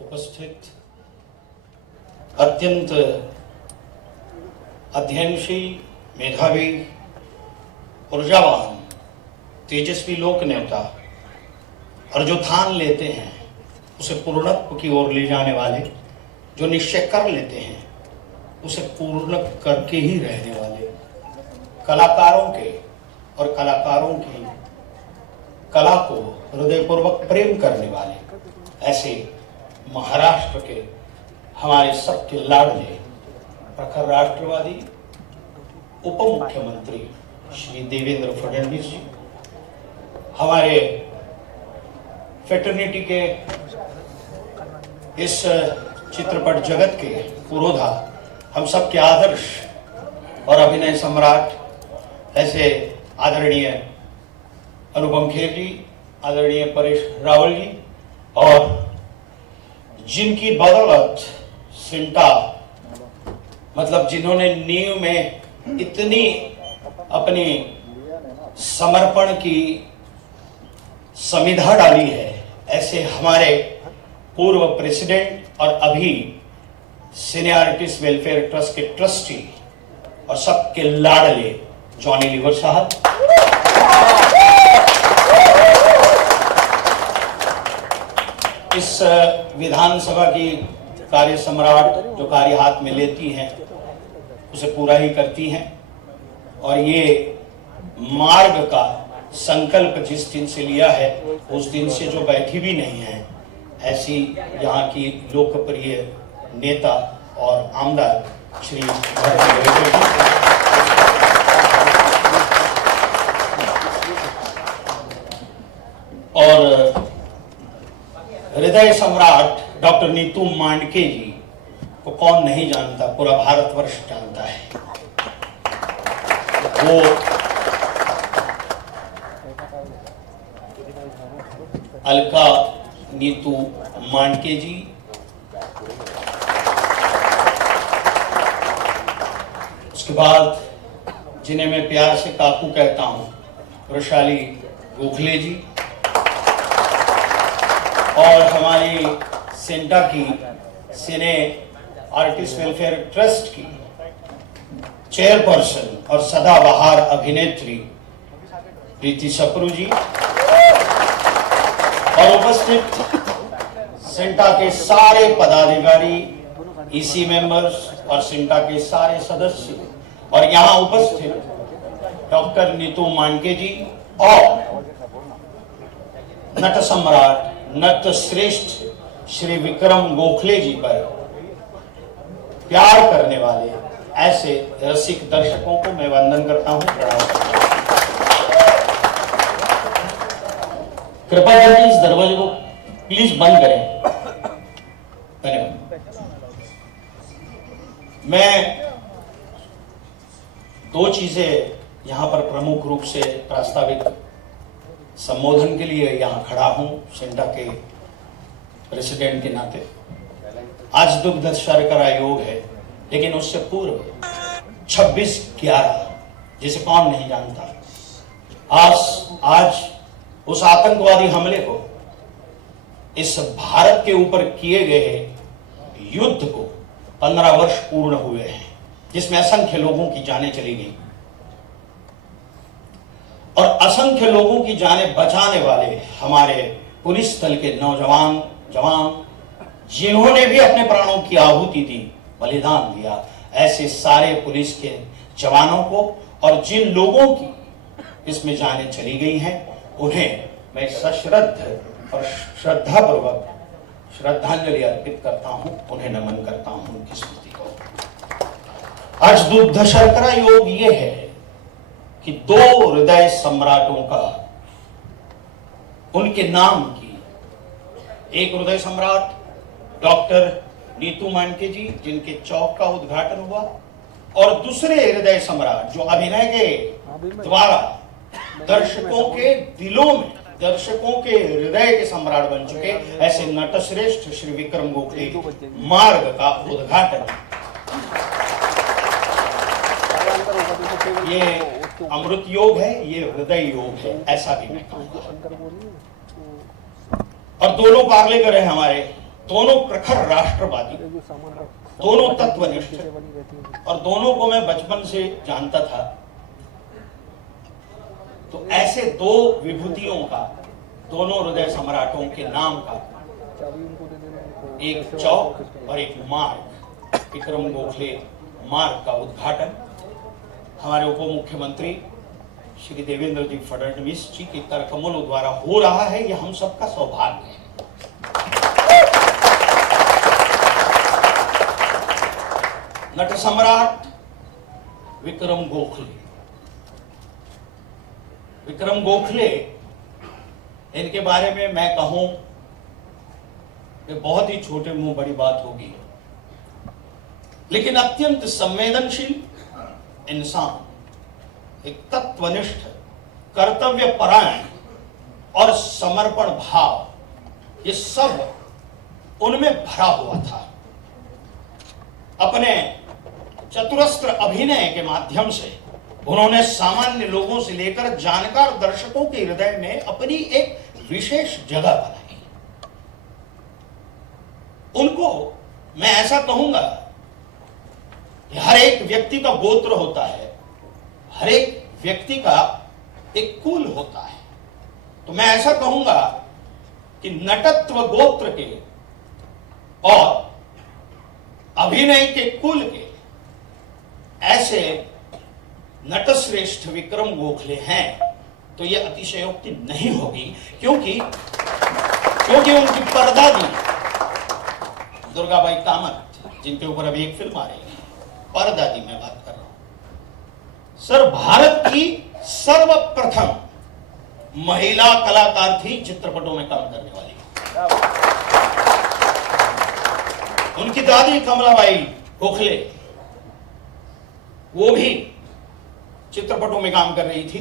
उपस्थित अत्यंत अध्ययनशील, मेधावी, ऊर्जावान, तेजस्वी लोक नेता और जो ठान लेते हैं उसे पूर्णत्व की ओर ले जाने वाले, जो निश्चय कर लेते हैं उसे पूर्ण करके ही रहने वाले, कलाकारों के और कलाकारों की कला को हृदयपूर्वक प्रेम करने वाले, ऐसे महाराष्ट्र के हमारे सबके लाडले प्रखर राष्ट्रवादी उप मुख्यमंत्री श्री देवेंद्र फडणवीस जी, हमारे फेटर्निटी के इस चित्रपट जगत के पुरोधा, हम सबके आदर्श और अभिनय सम्राट ऐसे आदरणीय अनुपम खेर जी, आदरणीय परेश रावल जी, और जिनकी बदौलत सिंटा, मतलब जिन्होंने नींव में इतनी अपनी समर्पण की समिधा डाली है, ऐसे हमारे पूर्व प्रेसिडेंट और अभी सीनियर आर्टिस्ट वेलफेयर ट्रस्ट के ट्रस्टी और सबके लाडले जॉनी लीवर साहब, इस विधानसभा की कार्य सम्राट जो कार्य हाथ में लेती हैं उसे पूरा ही करती हैं, और ये मार्ग का संकल्प जिस दिन से लिया है उस दिन से जो बैठी भी नहीं है, ऐसी यहाँ की लोकप्रिय नेता और आमदार श्री और हृदय सम्राट डॉक्टर नीतू मांडके जी को कौन नहीं जानता, पूरा भारतवर्ष जानता है। वो अलका नीतू मांडके जी उसके बाद जिन्हें मैं प्यार से काकू कहता हूं, वृषाली गोखले जी, और हमारी सेंटा की सिने आर्टिस्ट वेलफेयर ट्रस्ट की चेयरपर्सन और सदाबहार अभिनेत्री प्रीति सप्रू जी, और उपस्थित सेंटा के सारे पदाधिकारी, ईसी मेंबर्स और सेंटा के सारे सदस्य, और यहाँ उपस्थित डॉक्टर नीतू मांडके जी और नट सम्राट, नट श्रेष्ठ श्री विक्रम गोखले जी पर प्यार करने वाले ऐसे रसिक दर्शकों को मैं वंदन करता हूं, प्रणाम करता हूं। कृपया करके इस दरवाजे को प्लीज बंद करें। धन्यवाद। मैं दो चीजें यहां पर प्रमुख रूप से प्रास्ताविक संबोधन के लिए यहां खड़ा हूं, सेंटा के प्रेसिडेंट के नाते। आज दुग्ध शर्करा योग है, लेकिन उससे पूर्व 26/11 जिसे कौन नहीं जानता, आज उस आतंकवादी हमले को, इस भारत के ऊपर किए गए युद्ध को 15 वर्ष पूर्ण हुए हैं, जिसमें असंख्य लोगों की जानें चली गई और असंख्य लोगों की जानें बचाने वाले हमारे पुलिस दल के नौजवान जवान, जिन्होंने भी अपने प्राणों की आहुति दी, बलिदान दिया, ऐसे सारे पुलिस के जवानों को और जिन लोगों की इसमें जानें चली गई हैं, उन्हें मैं सश्रद्ध और श्रद्धापूर्वक श्रद्धांजलि अर्पित करता हूं, उन्हें नमन करता हूं, उनकी स्मृति को। आज दुग्ध शर्करा योग ये है कि दो हृदय सम्राटों का, उनके नाम की, एक हृदय सम्राट डॉक्टर नीतू मांडके जी जिनके चौक का उद्घाटन हुआ, और दूसरे हृदय सम्राट जो अभिनय के द्वारा दर्शकों के दिलों में, दर्शकों के हृदय के सम्राट बन चुके ऐसे नटश्रेष्ठ श्री विक्रम गोखले मार्ग का उद्घाटन। ये अमृत योग है, ये हृदय योग है, ऐसा भी मैं कहूंगा। और दोनों पार्लेकर हैं हमारे, दोनों प्रखर राष्ट्रवादी, दोनों तत्वनिष्ठ, और दोनों को मैं बचपन से जानता था। तो ऐसे दो विभूतियों का, दोनों हृदय सम्राटों के नाम का एक चौक और एक मार्ग, विक्रम गोखले मार्ग का उद्घाटन हमारे उप मुख्यमंत्री श्री देवेंद्र जी फडणवीस जी के करकमलों द्वारा हो रहा है। यह हम सबका सौभाग्य है। नट सम्राट विक्रम गोखले, विक्रम गोखले, इनके बारे में मैं कहूं कि बहुत ही छोटे मुंह बड़ी बात होगी, लेकिन अत्यंत संवेदनशील इंसान, एक तत्वनिष्ठ, कर्तव्य परायण और समर्पण भाव, ये सब उनमें भरा हुआ था। अपने चतुरस्त्र अभिनय के माध्यम से उन्होंने सामान्य लोगों से लेकर जानकार दर्शकों के हृदय में अपनी एक विशेष जगह बनाई। उनको मैं ऐसा कहूंगा कि हर एक व्यक्ति का गोत्र होता है, हर एक व्यक्ति का एक कुल होता है। तो मैं ऐसा कहूंगा कि नटत्व गोत्र के और अभिनय के कुल के ऐसे नटश्रेष्ठ विक्रम गोखले हैं, तो यह अतिशयोक्ति नहीं होगी, क्योंकि उनकी परदादी दुर्गाबाई कामत, जिनके ऊपर अभी एक फिल्म आ रही है, परदादी मैं बात कर रहा हूं, सर भारत की सर्वप्रथम महिला कलाकार थी चित्रपटों में काम करने वाली। उनकी दादी कमलाबाई गोखले, वो भी चित्रपटों में काम कर रही थी।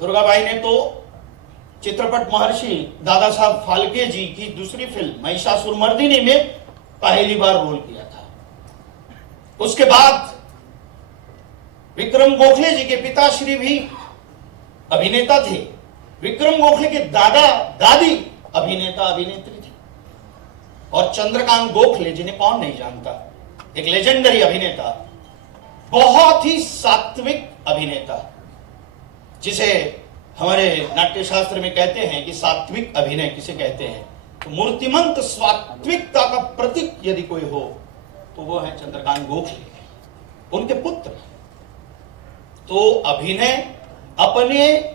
दुर्गाबाई ने तो चित्रपट महर्षि दादा साहब फाल्के जी की दूसरी फिल्म महिषासुरमर्दिनी में पहली बार रोल किया था। उसके बाद विक्रम गोखले जी के पिताश्री भी अभिनेता थे। विक्रम गोखले के दादा दादी अभिनेता अभिनेत्री थी। और चंद्रकांत गोखले, जिन्हें कौन नहीं जानता, एक लेजेंडरी अभिनेता, बहुत ही सात्विक अभिनेता, जिसे हमारे नाट्य शास्त्र में कहते हैं कि सात्विक अभिनय किसे कहते हैं, तो मूर्तिमंत सात्विकता का प्रतीक यदि कोई हो तो वो है चंद्रकांत गोखले, उनके पुत्र। तो अभिनय अपने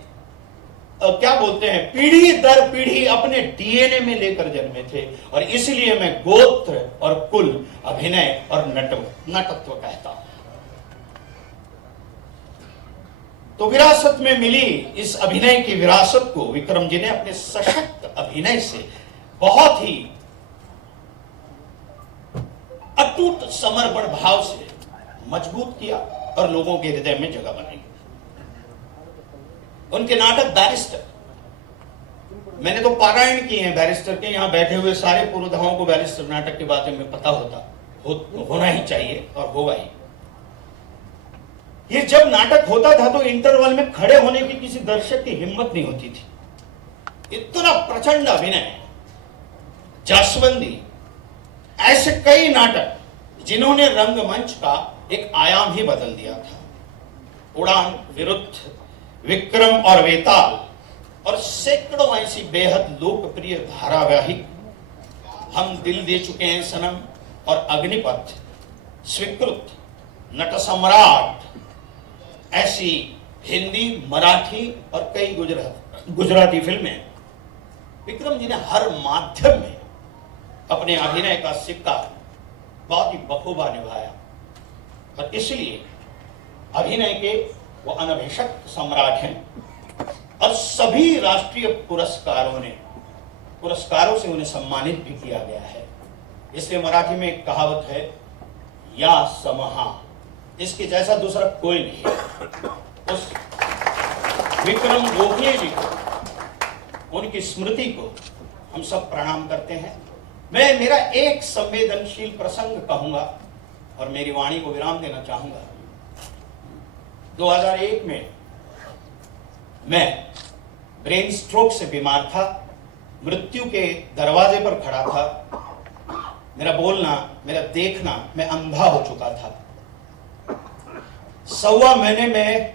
क्या बोलते हैं, पीढ़ी दर पीढ़ी अपने डीएनए में लेकर जन्मे थे, और इसलिए मैं गोत्र और कुल, अभिनय और नटत्व कहता हूं। तो विरासत में मिली इस अभिनय की विरासत को विक्रम जी ने अपने सशक्त अभिनय से बहुत ही अटूट समर्पण भाव से मजबूत किया और लोगों के हृदय में जगह बनाई। उनके नाटक बैरिस्टर, मैंने तो पारायण किए हैं बैरिस्टर के, यहां बैठे हुए सारे पुरोधाओं को बैरिस्टर नाटक के बारे में पता होना ही चाहिए और होगा ही। ये जब नाटक होता था तो इंटरवल में खड़े होने की किसी दर्शक की हिम्मत नहीं होती थी। इतना प्रचंड अभिनय, जासवंदी, ऐसे कई नाटक जिन्होंने रंगमंच का एक आयाम ही बदल दिया था। उड़ान, विरुद्ध, विक्रम और वेताल और सैकड़ों ऐसी बेहद लोकप्रिय धारावाहिक, हम दिल दे चुके हैं सनम और अग्निपथ, स्वीकृत, नट सम्राट, ऐसी हिंदी, मराठी और कई गुजराती फिल्में विक्रम जी ने हर माध्यम में अपने अभिनय का सिक्का बहुत ही बखूबा निभाया, और इसलिए अभिनय के वो अनभिषिक्त सम्राट हैं। और सभी राष्ट्रीय पुरस्कारों से उन्हें सम्मानित भी किया गया है। इसलिए मराठी में एक कहावत है, या समहा, इसके जैसा दूसरा कोई नहीं है। उस विक्रम गोखले जी को, उनकी स्मृति को हम सब प्रणाम करते हैं। मैं मेरा एक संवेदनशील प्रसंग कहूंगा और मेरी वाणी को विराम देना चाहूंगा। 2001 में मैं ब्रेन स्ट्रोक से बीमार था मृत्यु के दरवाजे पर खड़ा था। मेरा बोलना, मेरा देखना, मैं अंधा हो चुका था। 1.25 महीने में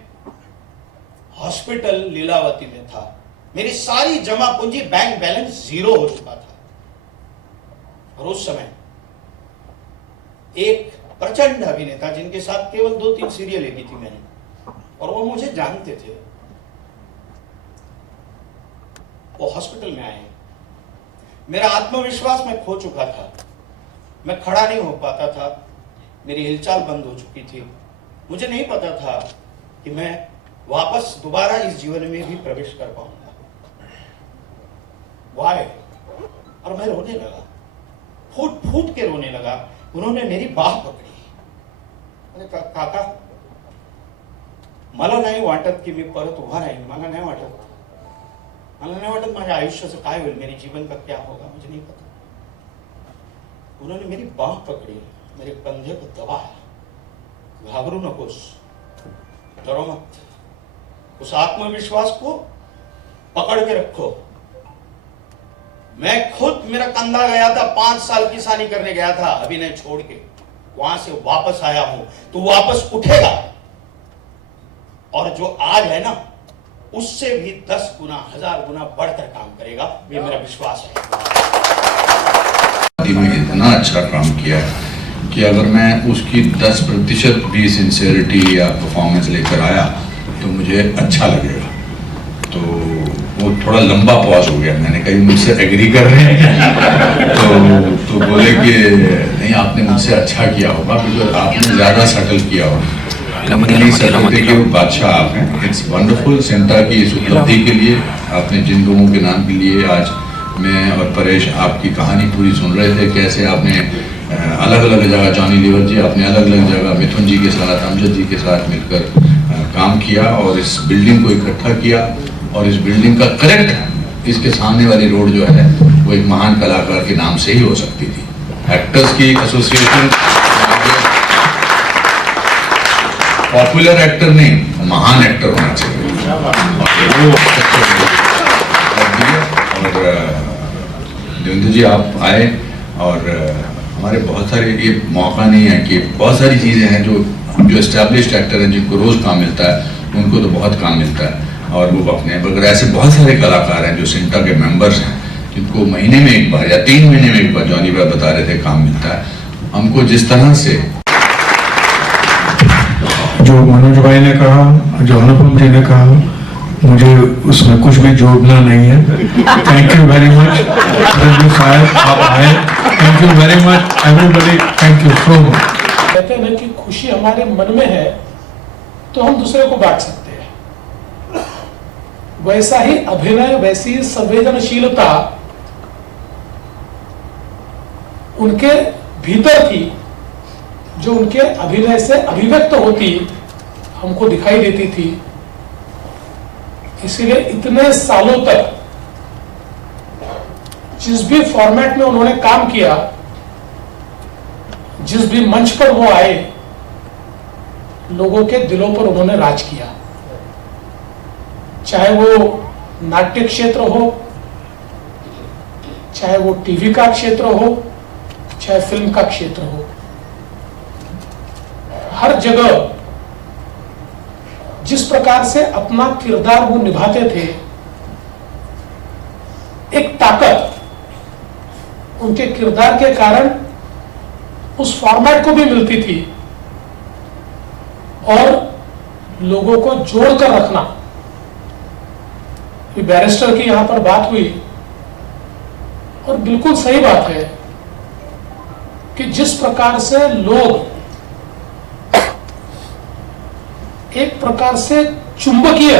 हॉस्पिटल लीलावती में था। मेरी सारी जमा पूंजी, बैंक बैलेंस 0 हो चुका था। और उस समय एक प्रचंड अभिनेता, जिनके साथ केवल 2-3 सीरियलें की थी मैंने, और वो मुझे जानते थे, वो हॉस्पिटल में आए। मेरा आत्मविश्वास मैं खो चुका था। मैं खड़ा नहीं हो पाता था। मेरी हिलचाल बंद हो चुकी थी। मुझे नहीं पता था कि मैं वापस दोबारा इस जीवन में भी प्रवेश कर पाऊंगा। वाय? और मैं रोने लगा, फूट फूट के रोने लगा। उन्होंने मेरी बाह पकड़ी। मैंने कहा, काका, मला नाही वाटत की मी परत उभा राहीन. मला नाही वाटत माझ्या आयुष्याचं काय होईल, मेरे जीवन का क्या होगा, मुझे नहीं पता. उन्होंने मेरी बाह पकड़ी, मेरे कंधे को दबाया. घाबरू नकोस, डरो मत, उस आत्मविश्वास को पकड़ के रखो. मैं खुद, मेरा कंधा गया था, 5 साल किसानी करने गया था अभिनय छोड़ के, वहां से वापस आया हूं. तो वापस उठेगा, और जो आज है ना, उससे भी 10 गुना 1000 गुना बढ़कर काम करेगा, ये मेरा विश्वास है. में इतना अच्छा काम किया है कि अगर मैं उसकी 10% भी सिंसेरिटी या परफॉर्मेंस लेकर आया तो मुझे अच्छा लगेगा. तो वो थोड़ा लंबा पॉज हो गया. मैंने कहा मुझसे एग्री कर रहे हैं तो बोले कि नहीं, आपने मुझसे अच्छा किया होगा, बिकॉज आपने ज़्यादा सेटल किया होगा. के बादशाह आप हैं. It's wonderful. सेंटा की इस उपलब्धि के लिए, आपने जिन लोगों के नाम के लिए आज मैं और परेश आपकी कहानी पूरी सुन रहे थे, कैसे आपने अलग अलग जगह, जॉनी लीवर जी आपने अलग अलग जगह मिथुन जी के साथ, अमजद जी के साथ मिलकर काम किया और इस बिल्डिंग को इकट्ठा किया. और इस बिल्डिंग का करेक्ट इसके सामने वाली रोड जो है वो एक महान कलाकार के नाम से ही हो सकती थी. एक्टर्स की एसोसिएशन, पॉपुलर एक्टर नहीं, महान एक्टर होना चाहिए. और देवेंद्र जी आप आए, और हमारे बहुत सारे, ये मौका नहीं है कि बहुत सारी चीज़ें हैं जो एस्टैब्लिश्ड एक्टर हैं, जिनको रोज़ काम मिलता है, उनको तो बहुत काम मिलता है और वो अपने, मगर ऐसे बहुत सारे कलाकार हैं जो सिंटा के मेंबर्स हैं, जिनको महीने में एक बार या 3 महीने में एक बार, जॉनी भाई बता रहे थे, काम मिलता है. हमको जिस तरह से जो मनोज भाई ने कहा, जो अनुपम जी ने कहा, मुझे उसमें कुछ भी जोड़ना नहीं है. थैंक यू वेरी मच साहब, आप आए. Thank you very much everybody, thank you so much. कहते हैं ना कि खुशी हमारे मन में है तो हम दूसरे को बांट सकते हैं. वैसा ही अभिनय, वैसी संवेदनशीलता उनके भीतर थी, जो उनके अभिनय से अभिव्यक्त होती हमको दिखाई देती थी. इसीलिए इतने सालों तक जिस भी फॉर्मेट में उन्होंने काम किया, जिस भी मंच पर वो आए, लोगों के दिलों पर उन्होंने राज किया. चाहे वो नाट्य क्षेत्र हो, चाहे वो टीवी का क्षेत्र हो, चाहे फिल्म का क्षेत्र हो, हर जगह जिस प्रकार से अपना किरदार वो निभाते थे, एक ताकत उनके किरदार के कारण उस फॉर्मेट को भी मिलती थी, और लोगों को जोड़कर रखना. बैरिस्टर की यहां पर बात हुई, और बिल्कुल सही बात है कि जिस प्रकार से लोग एक प्रकार से चुंबकीय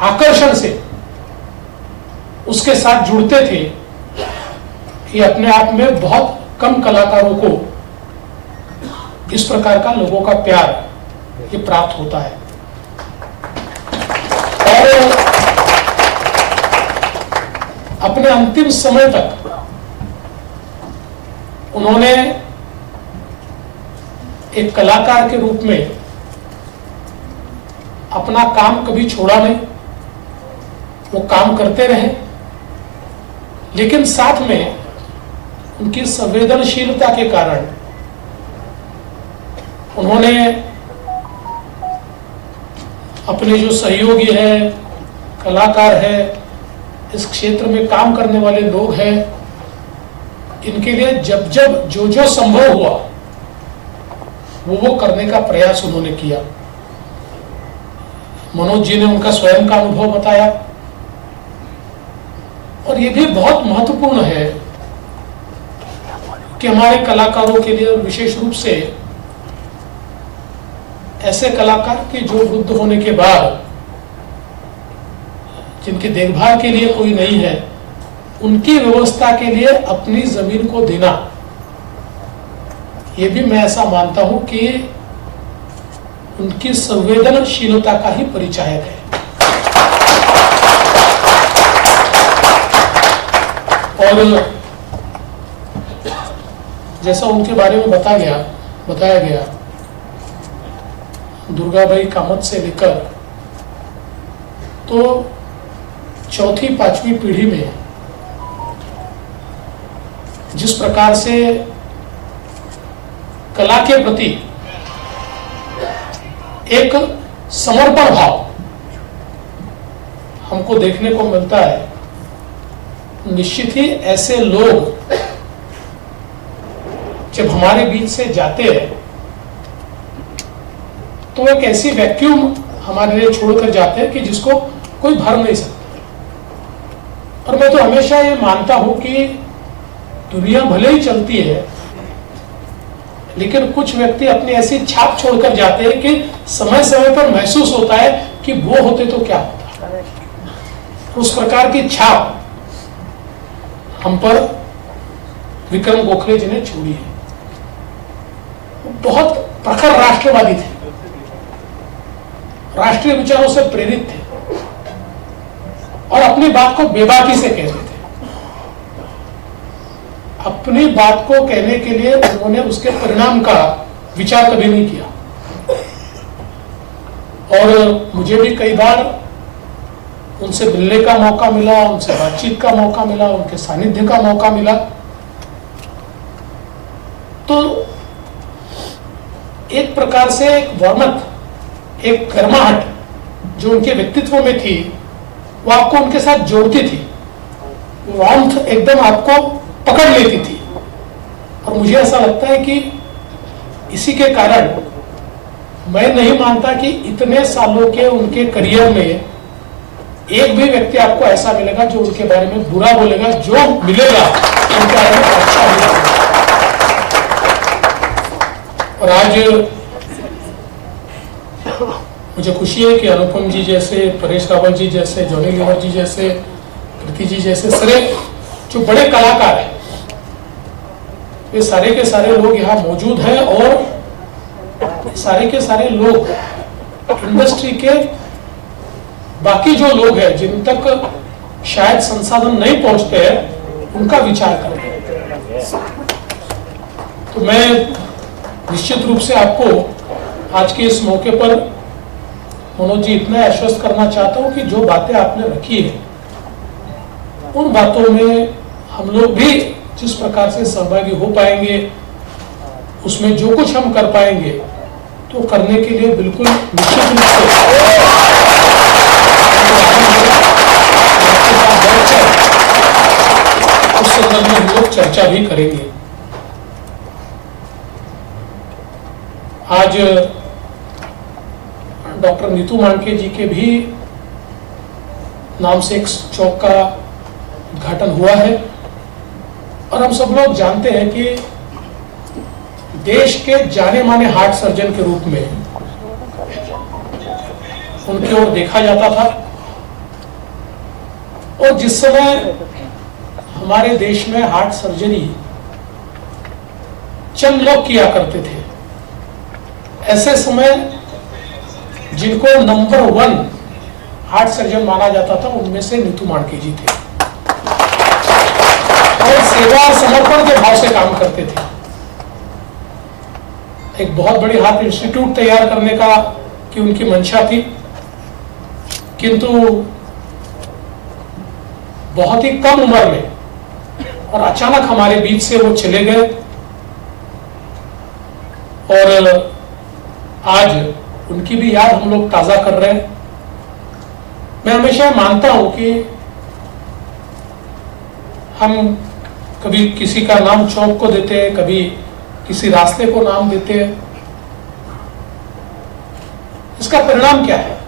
आकर्षण से उसके साथ जुड़ते थे, ये अपने आप में बहुत कम कलाकारों को इस प्रकार का लोगों का प्यार ये प्राप्त होता है. और अपने अंतिम समय तक उन्होंने एक कलाकार के रूप में अपना काम कभी छोड़ा नहीं. वो काम करते रहे, लेकिन साथ में उनकी संवेदनशीलता के कारण उन्होंने अपने जो सहयोगी है, कलाकार है, इस क्षेत्र में काम करने वाले लोग हैं, इनके लिए जब जब जो जो संभव हुआ वो करने का प्रयास उन्होंने किया। मनोज जी ने उनका स्वयं का अनुभव बताया, और ये भी बहुत महत्वपूर्ण है कि हमारे कलाकारों के लिए, विशेष रूप से ऐसे कलाकार के जो वृद्ध होने के बाद जिनकी देखभाल के लिए कोई नहीं है, उनकी व्यवस्था के लिए अपनी जमीन को देना, ये भी मैं ऐसा मानता हूं कि उनकी संवेदनशीलता का ही परिचायक है। और जैसा उनके बारे में बताया गया, दुर्गाबाई कामत से लेकर तो चौथी पांचवी पीढ़ी में जिस प्रकार से कला के प्रति एक समर्पण भाव हमको देखने को मिलता है, निश्चित ही ऐसे लोग जब हमारे बीच से जाते हैं तो एक ऐसी वैक्यूम हमारे लिए छोड़कर जाते हैं कि जिसको कोई भर नहीं सकता। और मैं तो हमेशा ये मानता हूं कि दुनिया भले ही चलती है, लेकिन कुछ व्यक्ति अपनी ऐसी छाप छोड़कर जाते हैं कि समय समय पर महसूस होता है कि वो होते तो क्या होता। उस प्रकार की छाप हम पर विक्रम गोखले जी ने छोड़ी है। वो बहुत प्रखर राष्ट्रवादी थे, राष्ट्रीय विचारों से प्रेरित थे और अपनी बात को बेबाकी से कहते थे। अपनी बात को कहने के लिए उन्होंने उसके परिणाम का विचार कभी नहीं किया। और मुझे भी कई बार उनसे मिलने का मौका मिला, उनसे बातचीत का मौका मिला, उनके सानिध्य का मौका मिला। तो एक प्रकार से एक वर्मत, एक गर्माहट जो उनके व्यक्तित्व में थी, वो आपको उनके साथ जोड़ती थी। वार्मथ एकदम आपको पकड़ लेती थी। और मुझे ऐसा लगता है कि इसी के कारण मैं नहीं मानता कि इतने सालों के उनके करियर में एक भी व्यक्ति आपको ऐसा मिलेगा जो उनके बारे में बुरा बोलेगा। जो मिलेगा उनके बारे में अच्छा मिलेगा। और आज मुझे खुशी है कि अनुपम जी जैसे, परेश रावल जी जैसे, जॉनी लीवर जी जैसे, प्रीति जी जैसे सारे जो बड़े कलाकार हैं, ये सारे के सारे लोग यहाँ मौजूद हैं। और सारे के सारे लोग इंडस्ट्री के बाकी जो लोग हैं जिन तक शायद संसाधन नहीं पहुंचते हैं, उनका विचार कर रहे हैं। तो मैं निश्चित रूप से आपको आज के इस मौके पर मनोज जी इतना आश्वस्त करना चाहता हूं कि जो बातें आपने रखी है, उन बातों में हम लोग भी जिस प्रकार से सहभागी हो पाएंगे, उसमें जो कुछ हम कर पाएंगे तो करने के लिए बिल्कुल निश्चित रूप से उस संदर्भ में हम लोग चर्चा भी करेंगे। आज डॉक्टर नीतू मांडके जी के भी नाम से एक चौक का उद्घाटन हुआ है। और हम सब लोग जानते हैं कि देश के जाने माने हार्ट सर्जन के रूप में उनकी ओर देखा जाता था। और जिस समय हमारे देश में हार्ट सर्जरी चंद लोग किया करते थे, ऐसे समय जिनको नंबर 1 हार्ट सर्जन माना जाता था, उनमें से नीतू मांडके जी थे। और सेवा और समर्पण के भाव से काम करते थे। एक बहुत बड़ी हार्ट इंस्टीट्यूट तैयार करने का की उनकी मंशा थी, किंतु बहुत ही कम उम्र में और अचानक हमारे बीच से वो चले गए। और आज उनकी भी याद हम लोग ताजा कर रहे हैं। मैं हमेशा मानता हूं कि हम कभी किसी का नाम चौक को देते हैं, कभी किसी रास्ते को नाम देते हैं। इसका परिणाम क्या है?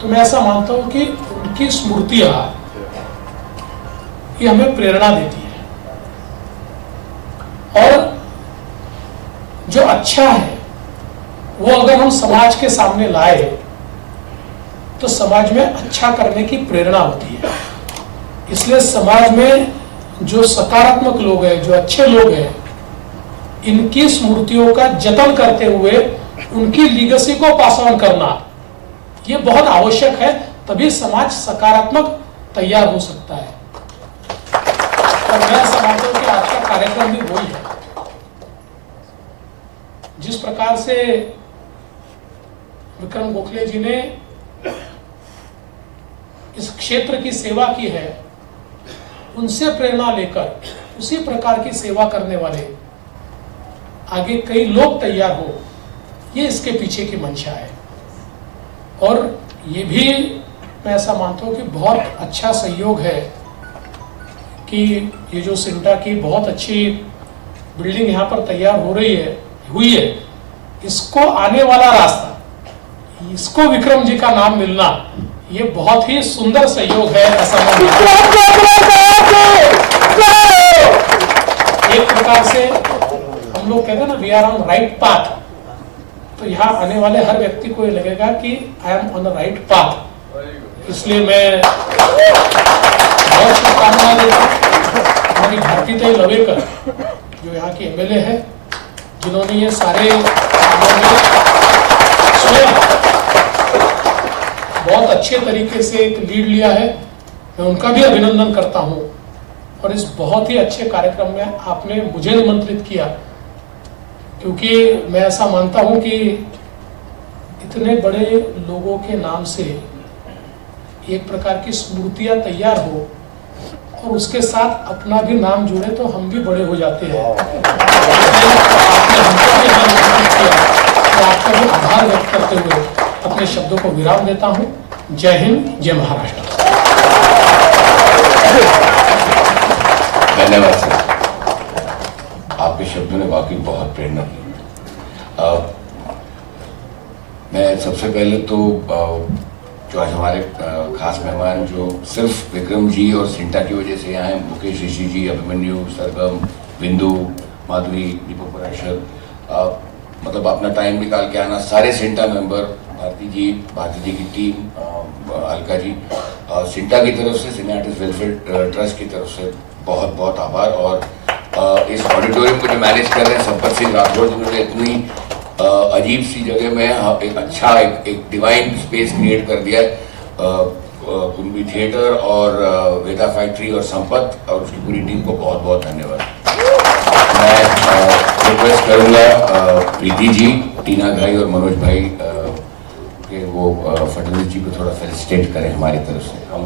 तो मैं ऐसा मानता हूं कि उनकी स्मृतियां ये हमें प्रेरणा देती है, और जो अच्छा है वो अगर हम समाज के सामने लाए तो समाज में अच्छा करने की प्रेरणा होती है। इसलिए समाज में जो सकारात्मक लोग हैं, जो अच्छे लोग हैं, इनकी स्मृतियों का जतन करते हुए उनकी लीगेसी को पास ऑन करना ये बहुत आवश्यक है। तभी समाज सकारात्मक तैयार हो सकता है। और मैं समझता हूं कि आज का कार्यक्रम भी वही है। जिस प्रकार से विक्रम गोखले जी ने इस क्षेत्र की सेवा की है, उनसे प्रेरणा लेकर उसी प्रकार की सेवा करने वाले आगे कई लोग तैयार हो, ये इसके पीछे की मंशा है। और ये भी मैं ऐसा मानता हूं कि बहुत अच्छा सहयोग है कि ये जो सिंटा की बहुत अच्छी बिल्डिंग यहाँ पर तैयार हुई है, इसको आने वाला रास्ता, इसको विक्रम जी का नाम मिलना, ये बहुत ही सुंदर सहयोग है। ऐसा एक प्रकार से हम लोग कहते हैं ना, we are on right path. तो यहाँ आने वाले हर व्यक्ति को ये लगेगा कि I am on the right path. इसलिए मैं बहुत शुभकामना देता हूँ हमारी भारतीय लवेकर जो यहाँ की एमएलए है, जिन्होंने ये सारे स्वयं बहुत अच्छे तरीके से एक लीड लिया है। मैं उनका भी अभिनंदन करता हूँ। और इस बहुत ही अच्छे कार्यक्रम में आपने मुझे निमंत्रित किया, क्योंकि मैं ऐसा मानता हूं कि इतने बड़े लोगों के नाम से एक प्रकार की स्मृतियां तैयार हो और उसके साथ अपना भी नाम जुड़े तो हम भी बड़े हो जाते हैं। आपने हमको भी निमंत्रित किया, तो आपका भी आभार व्यक्त करते हुए अपने शब्दों को विराम देता हूं। जय हिंद, जय महाराष्ट्र। धन्यवाद सर, आपके शब्दों ने वाकई बहुत प्रेरणा दी। मैं सबसे पहले तो जो आज हमारे खास मेहमान जो सिर्फ विक्रम जी और सिंटा की वजह से यहाँ हैं, मुकेश ऋषि जी, अभिमन्यु, सरगम, बिंदु, माधुरी, दीपक पराशर, मतलब अपना टाइम निकाल के आना, सारे सिंटा मेंबर, भारती जी की टीम, अलका जी, सिंटा की तरफ से, सिने आर्टिस्ट वेलफेयर ट्रस्ट की तरफ से बहुत बहुत आभार। और इस ऑडिटोरियम को जो मैनेज कर रहे हैं संपत सिंह राठौड़, जिन्होंने इतनी अजीब सी जगह में एक अच्छा एक डिवाइन स्पेस क्रिएट कर दिया है, कुंभी थिएटर और वेदा फैक्ट्री और संपत और उसकी पूरी टीम को बहुत बहुत धन्यवाद। मैं रिक्वेस्ट करूंगा प्रीति जी, टीना भाई और मनोज भाई के वो फडणवीस जी को थोड़ा फेलिसिटेट करें हमारी तरफ से। हम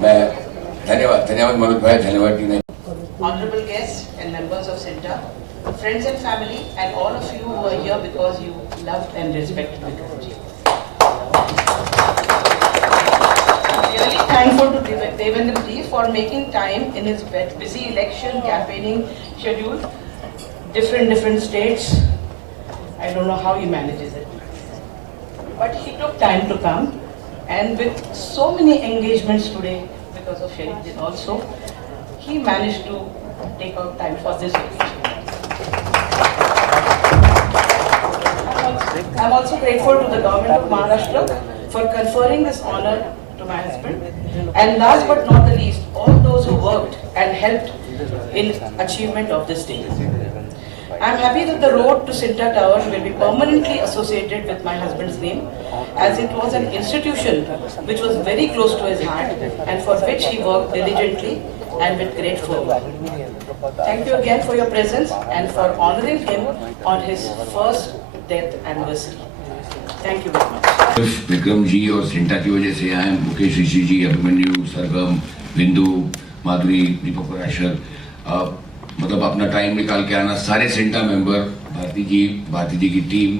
मैं धन्यवाद मनोज भाई, धन्यवाद टीना। Honorable guests and members of CENTA, friends and family, and all of you who are here because you love and respect Vikramji. I'm really thankful to Devendra ji for making time in his busy election campaigning schedule, different states. I don't know how he manages it. But he took time to come, and with so many engagements today, because of Sharif also, he managed to take out time for this occasion. I'm also grateful to the government of Maharashtra for conferring this honor to my husband. And last but not the least, all those who worked and helped in achievement of this day. I'm happy that the road to Cinta Tower will be permanently associated with my husband's name, as it was an institution which was very close to his heart and for which he worked diligently and with great fervor. Thank you again for your presence and for honoring him on his first death anniversary. Thank you very much. सिर्फ विक्रम जी और सिंटा की वजह से आए, मुकेश ऋषि जी, अभिमन्यु, सरगम, बिंदु, माधुरी, दीपक पराशर, मतलब अपना time निकाल के आना, सारे सिंटा मेंबर, भारती जी की टीम,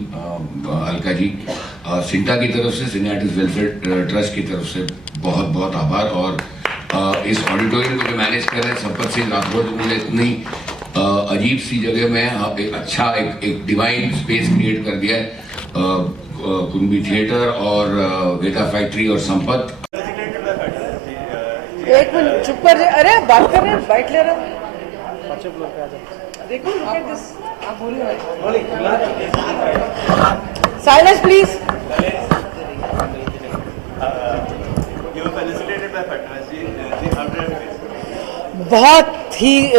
अलका जी, सिंटा की तरफ से, सीनियरिटीज वेलफेयर ट्रस्ट की तरफ से बहुत बहुत आभार। और इस ऑडिटोरियम को जो मैनेज कर रहे हैं संपत सिंह राठौर, उन्होंने इतनी अजीब सी जगह में एक अच्छा एक डिवाइन स्पेस क्रिएट कर दिया है, कुंभी थिएटर और वेदा फैक्ट्री और संपत। एक मिनट चुप कर जाए, अरे बात कर रहे हैं, बाइट ले रहे हैं, देखो look at this, आप बोलिए, साइलेंस प्लीज। बहुत ही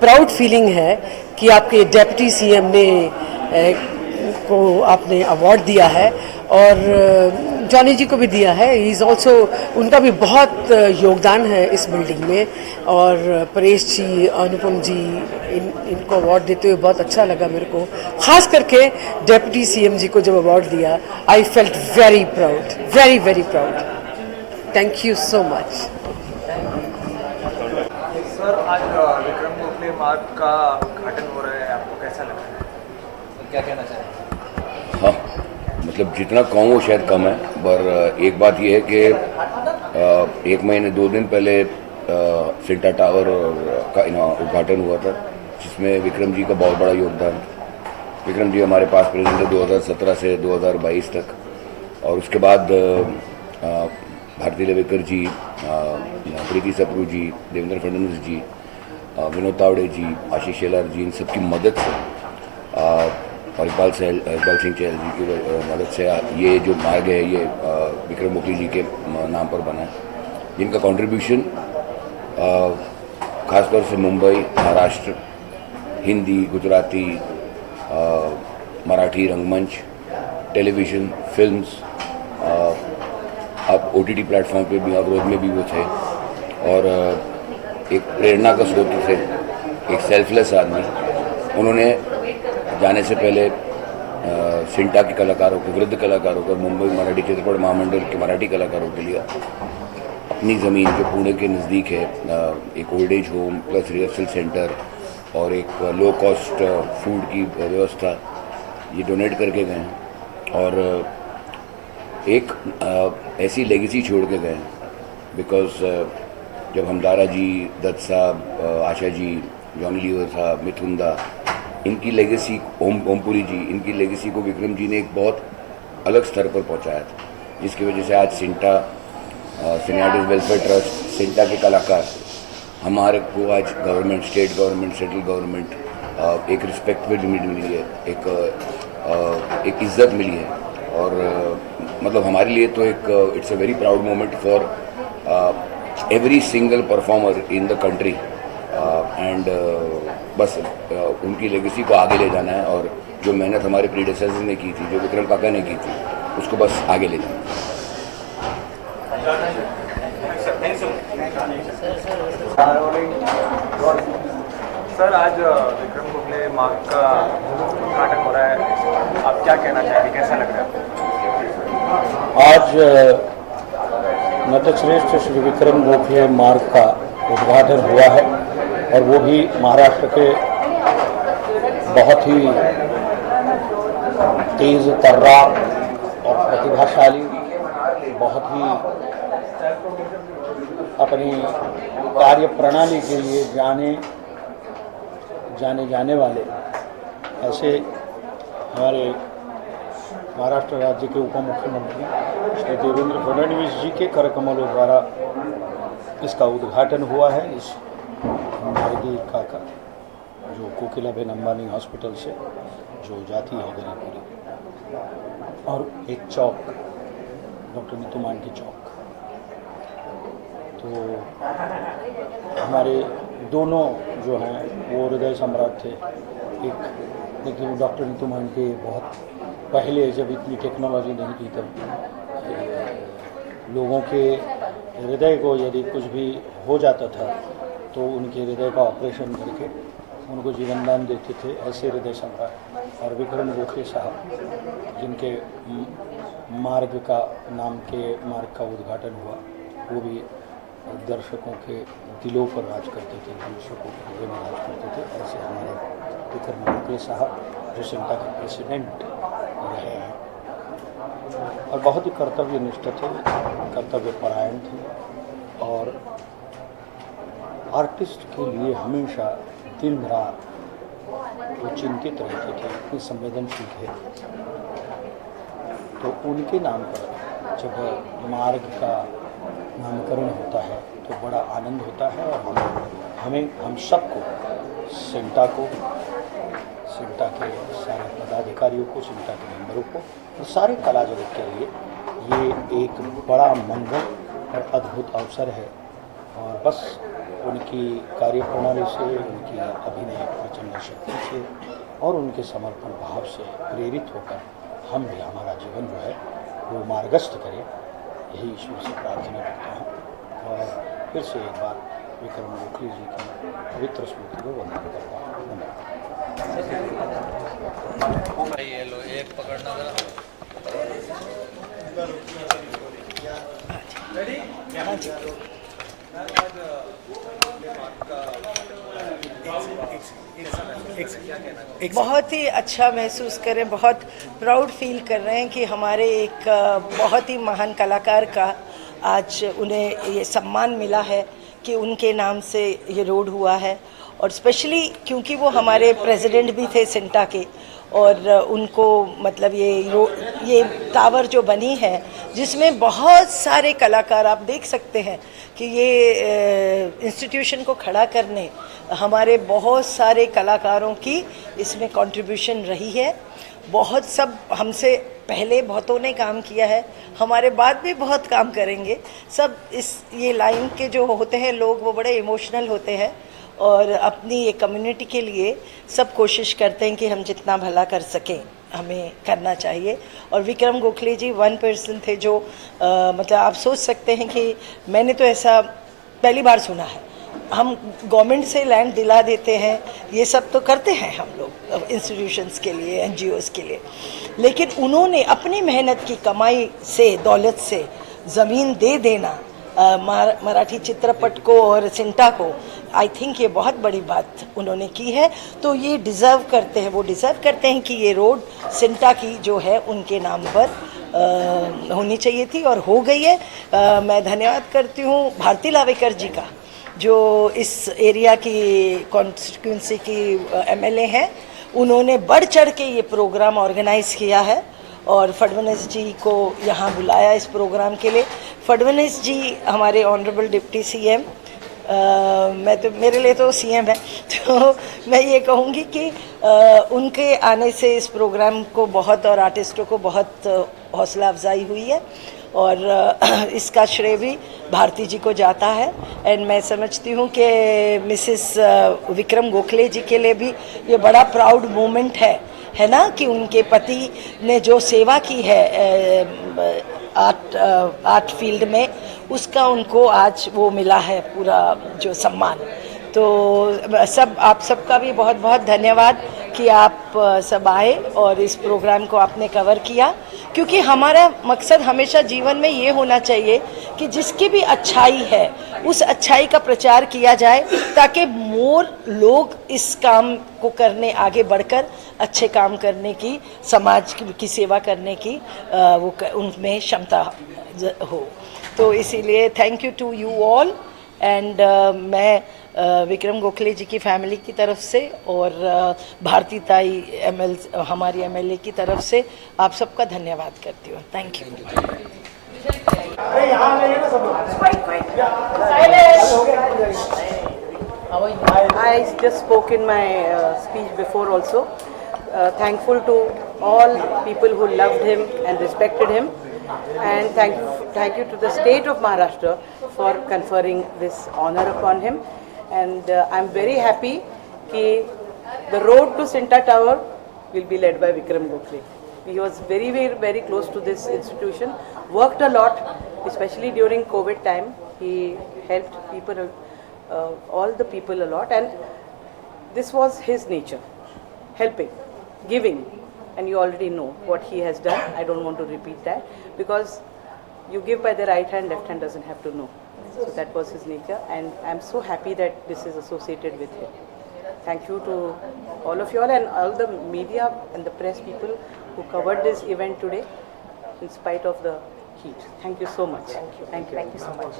प्राउड फीलिंग है कि आपके डिप्टी सीएम ने को आपने अवार्ड दिया है और जॉनी जी को भी दिया है। ही इज़ ऑल्सो, उनका भी बहुत योगदान है इस बिल्डिंग में। और परेश जी, अनुपम जी, इनको अवार्ड देते हुए बहुत अच्छा लगा मेरे को, ख़ास करके डिप्टी सीएम जी को जब अवार्ड दिया, I felt very proud, very very proud. Thank you so much. Sir, आज विक्रम गोखले मार्ग का उद्घाटन हो रहा है, आपको कैसा लग रहा है, क्या कहना चाहेंगे? हाँ, मतलब जितना कहूँ वो शायद कम है, पर एक बात ये है कि 1 महीने 2 दिन पहले सिंटा टावर का उद्घाटन हुआ था, जिसमें विक्रम जी का बहुत बड़ा योगदान। विक्रम जी हमारे पास प्रेसिडेंट है 2017 से 2022 तक, और उसके बाद भारती लेवेकर जी, प्रीति सप्रू जी, देवेंद्र फडणवीस जी, विनोद तावड़े जी, आशीष शेलार जी, इन सबकी मदद से और इकबाल सिंह चहल जी की मदद से ये जो मार्ग है ये विक्रम गोखले जी के नाम पर बना है, जिनका कंट्रीब्यूशन खासतौर से मुंबई, महाराष्ट्र, हिंदी, गुजराती, मराठी रंगमंच, टेलीविज़न, फिल्म्स, अब OTT प्लेटफॉर्म पे भी, अवरोध में भी वो थे, और एक प्रेरणा का स्रोत थे, एक सेल्फलेस आदमी। उन्होंने जाने से पहले सिंटा के कलाकारों को, वृद्ध कलाकारों को, मुंबई मराठी चित्रपट महामंडल के मराठी कलाकारों के लिए अपनी ज़मीन जो पुणे के नज़दीक है, एक old age home plus rehearsal centre और एक लो कॉस्ट फूड की व्यवस्था ये डोनेट करके गए हैं, और एक ऐसी लेगेसी छोड़ के गए हैं। बिकॉज जब हम दारा जी, दत्त साहब, आशा जी, जॉनी लीवर साहब, मिथुन दा, इनकी लेगेसी, ओमपुरी जी, इनकी लेगेसी को विक्रम जी ने एक बहुत अलग स्तर पर पहुंचाया था, जिसकी वजह से आज सिंटा, सीनियरिटीज वेलफेयर ट्रस्ट, सिंटा के कलाकार, हमारे को आज government, state government, central government एक रिस्पेक्ट मिली है, एक इज्जत मिली है। और मतलब हमारे लिए तो एक it's a very proud moment for every single performer in the country, and बस उनकी लेगेसी को आगे ले जाना है, और जो मेहनत हमारे प्रीडेसेसर ने की थी, जो विक्रम काका ने की थी, उसको बस आगे ले जाना है। सर, आज विक्रम गोखले मार्ग का उद्घाटन हो रहा है, आप क्या कहना चाहेंगे, कैसा लग रहा है? आज नतश्रेष्ठ श्री विक्रम गोखले मार्ग का उद्घाटन हुआ है, और वो भी महाराष्ट्र के बहुत ही तेज तर्रार और प्रतिभाशाली, बहुत ही अपनी कार्य प्रणाली के लिए जाने वाले ऐसे हमारे महाराष्ट्र राज्य के उप मुख्यमंत्री श्री देवेंद्र फडणवीस जी के करकमलों द्वारा इसका उद्घाटन हुआ है। इस मार्गिका का जो कोकिलाबेन अंबानी हॉस्पिटल से जो जाती है गरीबपुरी, और एक चौक डॉक्टर नीतू मांडे चौक, तो हमारे दोनों जो हैं वो हृदय सम्राट थे। एक लेकिन डॉक्टर नीतू मांडे बहुत पहले, जब इतनी टेक्नोलॉजी नहीं थी, तब लोगों के हृदय को यदि कुछ भी हो जाता था तो उनके हृदय का ऑपरेशन करके उनको जीवन दान देते थे। ऐसे हृदय सम्राट। और विक्रम गोखले साहब, जिनके मार्ग का उद्घाटन हुआ, वो भी दर्शकों के दिलों पर राज करते थे, दर्शकों के हृदय में राज करते थे। ऐसे हमारे विक्रम गोखले साहब जो सिंटा के प्रेसिडेंट रहे हैं और बहुत ही कर्तव्यनिष्ठ थे, कर्तव्य परायण थे और आर्टिस्ट के लिए हमेशा दिन रात वो चिंतित रहते थे, इतने संवेदनशील थे। तो उनके नाम पर जब मार्ग का नामकरण होता है तो बड़ा आनंद होता है। और हम सबको, सिंटा के सारे पदाधिकारियों को, सिंटा के मेंबरों को और सारे कला जगत के लिए ये एक बड़ा मंगल और अद्भुत अवसर है। और बस उनकी कार्यप्रणाली से, उनकी अभिनय प्रचंड शक्ति से और उनके समर्पण भाव से प्रेरित होकर हम भी हमारा जीवन जो है वो मार्गस्थ करें, यही ईश्वर से प्रार्थना करता हूँ। और फिर से एक बार विक्रम गोखले जी की पवित्र स्मृति को वंदन करता हूँ। बहुत ही अच्छा महसूस करें, बहुत प्राउड फील कर रहे हैं कि हमारे एक बहुत ही महान कलाकार का आज उन्हें ये सम्मान मिला है कि उनके नाम से ये रोड हुआ है। और स्पेशली क्योंकि वो हमारे प्रेसिडेंट भी थे सिंटा के, और उनको मतलब ये टावर जो बनी है जिसमें बहुत सारे कलाकार, आप देख सकते हैं कि ये इंस्टीट्यूशन को खड़ा करने हमारे बहुत सारे कलाकारों की इसमें कंट्रीब्यूशन रही है। बहुत सब हमसे पहले बहुतों ने काम किया है, हमारे बाद भी बहुत काम करेंगे। सब ये लाइन के जो होते हैं लोग, वो बड़े इमोशनल होते हैं और अपनी ये कम्युनिटी के लिए सब कोशिश करते हैं कि हम जितना भला कर सकें हमें करना चाहिए। और विक्रम गोखले जी वन पर्सन थे जो मतलब आप सोच सकते हैं कि मैंने तो ऐसा पहली बार सुना है। हम गवर्नमेंट से लैंड दिला देते हैं, ये सब तो करते हैं हम लोग इंस्टीट्यूशंस के लिए, NGOs के लिए, लेकिन उन्होंने अपनी मेहनत की कमाई से, दौलत से ज़मीन दे देना मराठी चित्रपट को और सिंटा को, आई थिंक ये बहुत बड़ी बात उन्होंने की है। तो ये डिज़र्व करते हैं, वो डिज़र्व करते हैं कि ये रोड सिंटा की जो है उनके नाम पर होनी चाहिए थी और हो गई है। मैं धन्यवाद करती हूँ भारती लावेकर जी का, जो इस एरिया की कॉन्स्टिट्यूंसी की MLA हैं। उन्होंने बढ़ चढ़ के ये प्रोग्राम ऑर्गेनाइज़ किया है और फडणवीस जी को यहाँ बुलाया इस प्रोग्राम के लिए। फडणवीस जी हमारे ऑनरेबल डिप्टी CM, मैं तो, मेरे लिए तो CM है, तो मैं ये कहूँगी कि उनके आने से इस प्रोग्राम को बहुत, और आर्टिस्टों को बहुत हौसला अफजाई हुई है और इसका श्रेय भी भारती जी को जाता है। एंड मैं समझती हूँ कि मिसेस विक्रम गोखले जी के लिए भी ये बड़ा प्राउड मोमेंट है ना, कि उनके पति ने जो सेवा की है आर्ट फील्ड में, उसका उनको आज वो मिला है पूरा जो सम्मान। तो सब आप सबका भी बहुत बहुत धन्यवाद कि आप सब आए और इस प्रोग्राम को आपने कवर किया, क्योंकि हमारा मकसद हमेशा जीवन में ये होना चाहिए कि जिसकी भी अच्छाई है उस अच्छाई का प्रचार किया जाए, ताकि मोर लोग इस काम को करने आगे बढ़कर अच्छे काम करने की, समाज की सेवा करने की उनमें क्षमता हो। तो इसीलिए thank you to you all and मैं विक्रम गोखले जी की फैमिली की तरफ से और भारती ताई हमारी एमएलए की तरफ से आप सबका धन्यवाद करती हूँ। Thank you. I just spoke in my speech before also. Thankful to all people who loved him and respected him, and thank you to the state of Maharashtra for conferring this honor upon him. And I'm very happy that the road to Sinta Tower will be led by Vikram Gokhale. He was very, very, very close to this institution, worked a lot, especially during COVID time. He helped people, all the people a lot, and this was his nature, helping, giving, and you already know what he has done. I don't want to repeat that, because you give by the right hand, left hand doesn't have to know. So that was his nature, and I'm so happy that this is associated with him. Thank you to all of you all and all the media and the press people who covered this event today in spite of the heat. Thank you so much. Thank you. Thank you so much.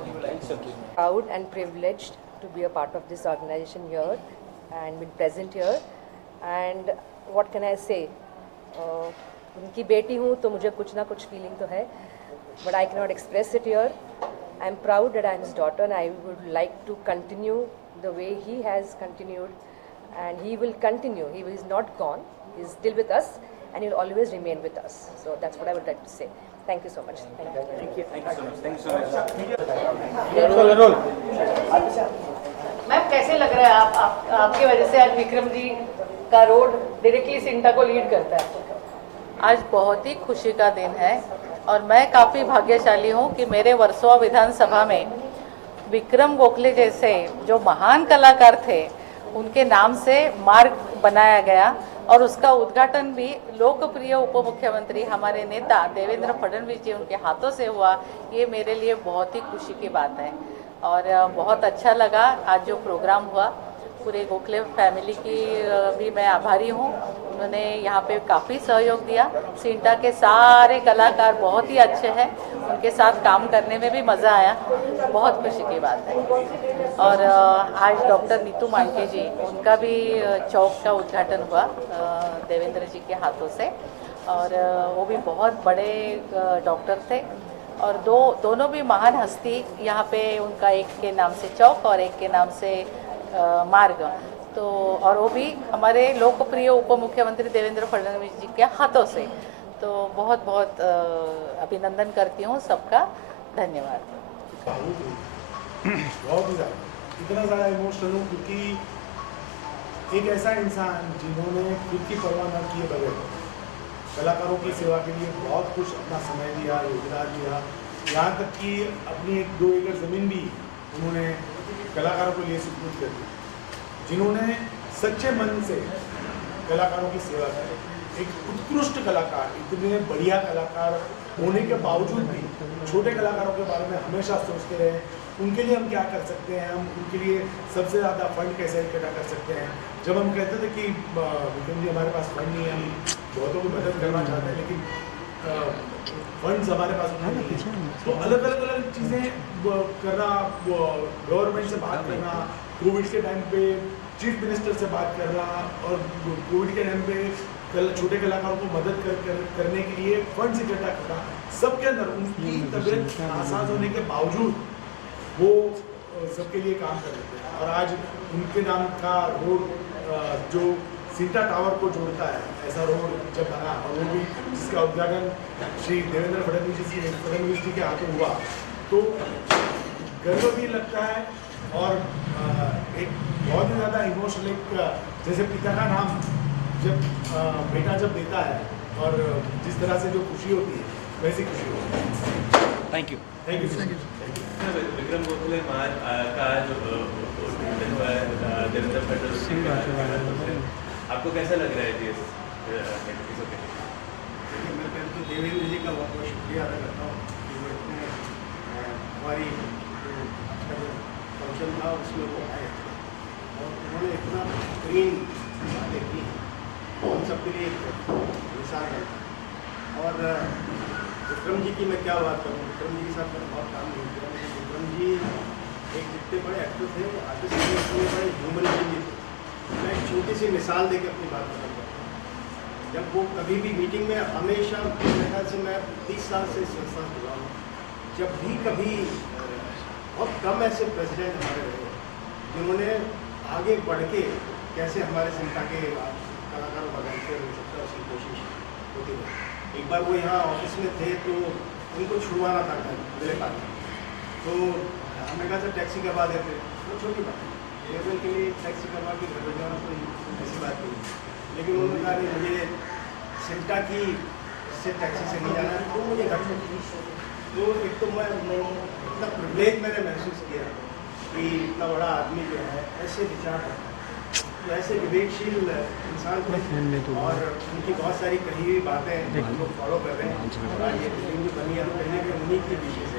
Proud and privileged to be a part of this organization here and been present here. And what can I say? उनकी बेटी हूँ तो मुझे कुछ ना कुछ feeling तो है, but I cannot express it here. I'm proud that I'm his daughter, and I would like to continue the way he has continued, and he will continue. He is not gone. He is still with us, and he will always remain with us. So that's what I would like to say. Thank you so much. Thank you. Thank you so much. Thank you so much. Ma'am कैसे लग रहा है आपकी वजह से आज विक्रम जी का road directly CINTAA को लीड करता है? आज बहुत ही खुशी का दिन है और मैं काफ़ी भाग्यशाली हूँ कि मेरे वर्सोवा विधानसभा में विक्रम गोखले जैसे जो महान कलाकार थे उनके नाम से मार्ग बनाया गया और उसका उद्घाटन भी लोकप्रिय उप मुख्यमंत्री हमारे नेता देवेंद्र फडणवीस जी उनके हाथों से हुआ। ये मेरे लिए बहुत ही खुशी की बात है और बहुत अच्छा लगा आज जो प्रोग्राम हुआ। पूरे गोखले फैमिली की भी मैं आभारी हूँ, उन्होंने यहाँ पे काफ़ी सहयोग दिया। सिंटा के सारे कलाकार बहुत ही अच्छे हैं, उनके साथ काम करने में भी मज़ा आया, बहुत खुशी की बात है। और आज डॉक्टर नीतू मांडके जी उनका भी चौक का उद्घाटन हुआ देवेंद्र जी के हाथों से और वो भी बहुत बड़े डॉक्टर थे और दोनों भी महान हस्ती यहाँ पे उनका एक के नाम से चौक और एक के नाम से मार्ग, तो और वो भी हमारे लोकप्रिय उप मुख्यमंत्री देवेंद्र फडणवीस जी के हाथों से। तो बहुत बहुत अभिनंदन करती हूँ सबका, धन्यवाद। इतना ज़्यादा इमोशनल हूँ क्योंकि एक ऐसा इंसान जिन्होंने खुद की परवाह न किए बगैर कलाकारों की सेवा के लिए बहुत कुछ अपना समय दिया, योगदान दिया, यहाँ तक कि अपनी 1-2 एकड़ ज़मीन भी उन्होंने कलाकारों के लिए सुपुर्द कर दी, जिन्होंने सच्चे मन से कलाकारों की सेवा की। एक उत्कृष्ट कलाकार, इतने बढ़िया कलाकार होने के बावजूद भी छोटे कलाकारों के बारे में हमेशा सोचते रहे, उनके लिए हम क्या कर सकते हैं, हम उनके लिए सबसे ज़्यादा फंड कैसे इकट्ठा कर सकते हैं। जब हम कहते थे कि विक्रम जी हमारे पास फंड नहीं है, हम बहुतों की मदद करना चाहते हैं लेकिन फंड्स हमारे पास नहीं है, तो अलग अलग चीज़ें करना, गवर्नमेंट से बात करना, कोविड के टाइम पे चीफ मिनिस्टर से बात करना और कोविड के टाइम पे छोटे कलाकारों को मदद करने के लिए फंड्स इकट्ठा करना, सबके अंदर उनकी तबीयत नासाज होने के बावजूद वो सबके लिए काम कर रहे थे। और आज उनके नाम का रोड जो सिंटा टावर को जोड़ता है, ऐसा रोड जब बना और वो भी जिसका उद्घाटन श्री देवेंद्र फडणवीस जी के हाथों हुआ, तो गर्व भी लगता है और एक बहुत ही ज़्यादा इमोशनल, एक जैसे पिता का नाम जब बेटा जब देता है और जिस तरह से जो खुशी होती है वैसी खुशी होती है। Thank you. Thank you. Vikram Gokhale का जो उद्घाटन हुआ है देवेंद्र फडणवीस जी का, आपको कैसा लग रहा है जी इस देखिए, मैं पहले तो देवेंद्र जी का बहुत बहुत शुक्रिया अदा करता हूँ कि वो इतने हमारी जो फंक्शन था उसमें वो आए थे और उन्होंने इतना बेहतरीन बातें की हम सबके लिए एक मिसाल बनता है। और विक्रम जी की मैं क्या बात करूँ, विक्रम जी के साथ मैंने बहुत काम नहीं किया, लेकिन विक्रम जी एक जितने बड़े एक्टर थे, आर्टिस्ट थे, उतने बड़े ह्यूमन बीइंग भी थे। मैं एक छोटी सी मिसाल देकर अपनी बात खत्म करता हूँ। जब वो कभी भी मीटिंग में हमेशा, मेरे ख्याल से मैं 30 साल से संस्था जुड़ा हूँ, जब भी कभी बहुत कम ऐसे प्रेसिडेंट हमारे रहे जिन्होंने आगे बढ़ के कैसे हमारे संस्था के कलाकारों का वेलफेयर हो सकता है उसकी कोशिश होती है। एक बार वो यहाँ ऑफिस में थे तो उनको छुड़वाना था घर मेरे पास, तो हमने कहा सर टैक्सी करवा देते, वो छोटी बात है, लेबर के लिए टैक्सी करवा के घर जाना कोई ऐसी बात नहीं। लेकिन उन्होंने कहा कि मुझे सिंटा की से टैक्सी से नहीं जाना है तो मुझे घर छोड़। तो एक तो मैं इतना प्रिविलेज मैंने महसूस किया कि इतना बड़ा आदमी जो है ऐसे विचार रखता है, तो ऐसे विवेकशील इंसान थे और उनकी बहुत सारी कही हुई बातें हम लोग फॉलो कर रहे हैं। और आज ये फिल्म जो बनी है तो कहीं ना कहीं उन्हीं की विषय से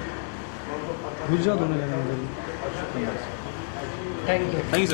थैंक यू।